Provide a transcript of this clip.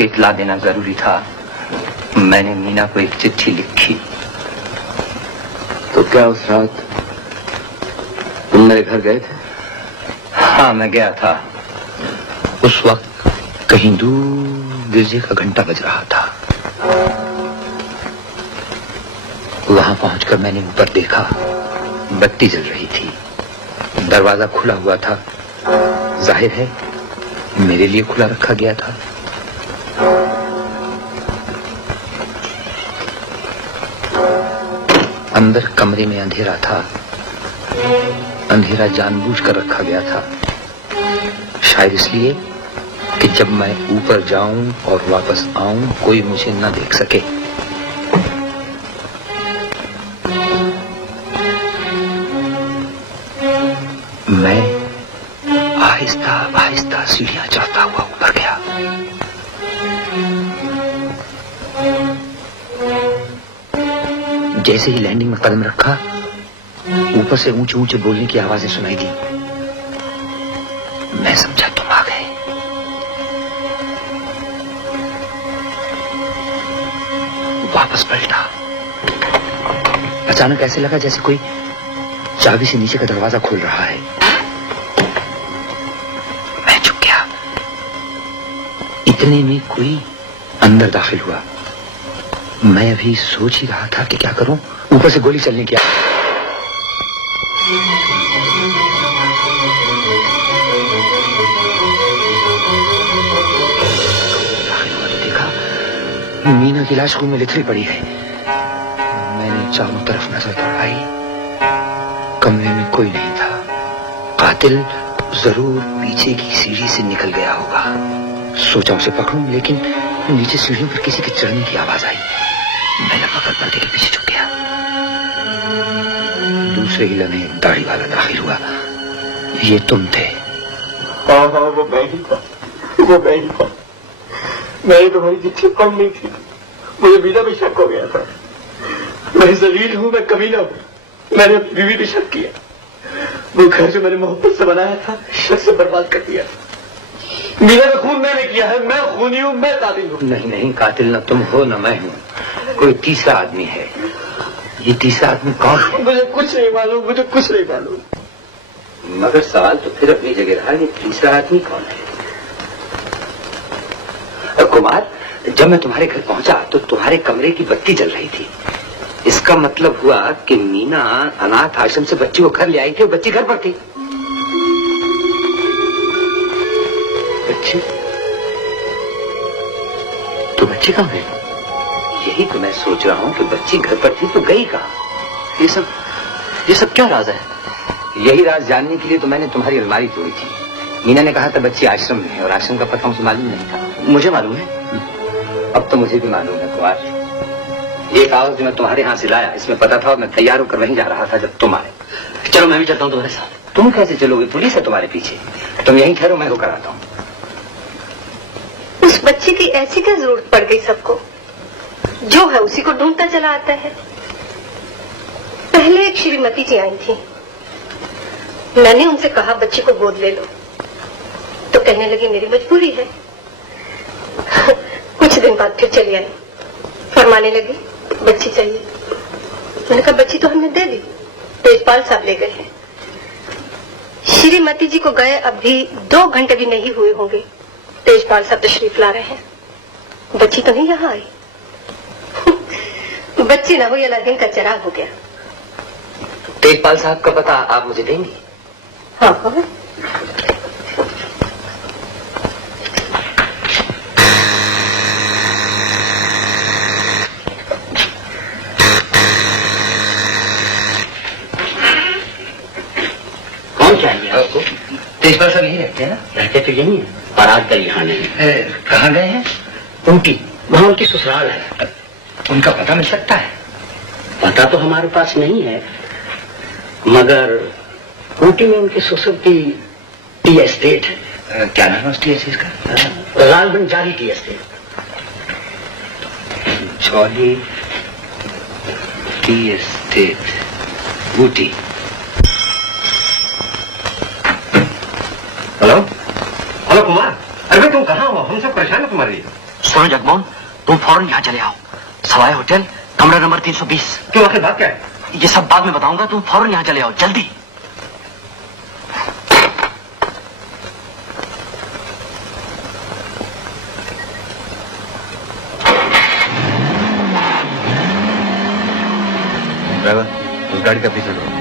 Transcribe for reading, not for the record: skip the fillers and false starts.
आपको इत्ला देना जरूरी था। मैंने मीना को एक चिट्ठी लिखी। तो क्या उस रात तुम मेरे घर गए थे? हाँ, मैं गया था। उस वक्त कहीं दूर गिरजे का घंटा बज रहा था। वहां पहुंचकर मैंने ऊपर देखा, बत्ती जल रही थी, दरवाजा खुला हुआ था। जाहिर है मेरे लिए खुला रखा गया था। अंदर कमरे में अंधेरा था। अंधेरा जानबूझकर रखा गया था, शायद इसलिए कि जब मैं ऊपर जाऊं और वापस आऊं कोई मुझे न देख सके। मैं आहिस्ता आहिस्ता सीढ़ियां चढ़ता हुआ ऊपर गया। जैसे ही लैंडिंग में कदम रखा, ऊपर से ऊंचे ऊंचे बोलने की आवाजें सुनाई दी। मैं समझा तुम आ गए। वापस पलटा। अचानक ऐसे लगा जैसे कोई चाबी से नीचे का दरवाजा खोल रहा है। मैं झुक गया। इतने में कोई अंदर दाखिल हुआ। मैं अभी सोच ही रहा था कि क्या करूं, ऊपर से गोली चलने की। मीना की लाश खून में लिथड़ी पड़ी है। मैंने चारों तरफ नजर दौड़ाई, कमरे में कोई नहीं था। कातिल जरूर पीछे की सीढ़ी से निकल गया होगा। सोचा उसे पकड़ूं, लेकिन नीचे सीढ़ियों पर किसी के चढ़ने की आवाज आई। मैं लपककर पर्दे के पीछे छुप गया। दूसरे ही लम्हे दाढ़ी वाला दाखिल हुआ। ये तुम थे? हाँ, वो मैं ही था। मैंने तुम्हारी चिट्ठी पढ़ ली थी। मुझे मीना पे शक हो गया था। मैं जलील हूँ, मैं कमीना हूँ। मैंने अपनी बीवी पे शक किया। वो घर जो मैंने मोहब्बत से बनाया था, शक से बर्बाद कर दिया। मीना का खून मैंने किया है। मैं खूनी हूँ, मैं कातिल हूँ। नहीं, कातिल न तुम हो न मैं हूँ। कोई तीसरा आदमी है। ये तीसरा आदमी कौन है? मुझे कुछ नहीं मालूम। मगर सवाल तो फिर अपनी जगह रहा, ये तीसरा आदमी कौन है? कुमार, जब मैं तुम्हारे घर पहुंचा तो तुम्हारे कमरे की बत्ती जल रही थी। इसका मतलब हुआ कि मीना अनाथ आश्रम से बच्ची को घर ले आई थी और बच्ची घर पर थी। बच्ची? तो बच्ची कहाँ है? यही तो मैं सोच रहा हूँ कि बच्ची घर पर थी तो गई कहाँ? ये सब क्या राज है? यही राज जानने के लिए तो मैंने तुम्हारी अलमारी तोड़ी थी। मीना ने कहा था बच्ची आश्रम में है और आश्रम का पता मुझे मालूम नहीं था। मुझे मालूम है। अब तो मुझे भी मालूम है कुमार। ये कागज जो मैं तुम्हारे यहाँ से लाया, इसमें पता था और मैं तैयार होकर वहीं जा रहा था जब तुम आए। चलो मैं भी चलता हूँ तुम्हारे साथ। तुम कैसे चलोगे? पुलिस है तुम्हारे पीछे। तुम यहीं ठहरो, मैं होकर आता हूँ। उस बच्चे की ऐसी क्या जरूरत पड़ गई सबको? जो है उसी को ढूंढता चला आता है। पहले एक श्रीमती जी आई थी। मैंने उनसे कहा बच्ची को गोद ले लो, तो कहने लगी मेरी मजबूरी है। कुछ दिन बाद फिर चली आई, फरमाने लगी बच्ची चाहिए। मैंने कहा बच्ची तो हमने दे दी, तेजपाल साहब ले गए हैं। श्रीमती जी को गए अभी 2 घंटे भी नहीं हुए होंगे, तेजपाल साहब तशरीफ ला रहे हैं। बच्ची तो नहीं यहाँ आई। बच्ची ना हुई अलादीन का चिराग हो गया। तेजपाल साहब का पता आप मुझे देंगी? हाँ। कौन चाहिए आपको? तेजपाल साहब यही रहते हैं ना? रहते तो यही है, पर आजकल यहाँ नहीं। कहाँ गए हैं? उनकी वहाँ उनकी ससुराल है। उनका पता मिल सकता है? पता तो हमारे पास नहीं है, मगर ऊटी में उनके ससुर की टी एस्टेट है। क्या नाम है उस टी एस्टेट का? लालबन जाली tea estate. Jolly tea estate, Ooty. Hello Kumar, अरे तुम कहाँ हो? हम सब परेशान है तुम्हारे लिए। सुनो जगमोहन, तुम फौरन यहाँ चले आओ। सवाई होटल, कमरा नंबर 320। क्यों, आखिर बात क्या है? ये सब बाद में बताऊंगा, तुम फौरन यहाँ चले आओ, जल्दी। ड्राइवर, उस गाड़ी का पीछे करो।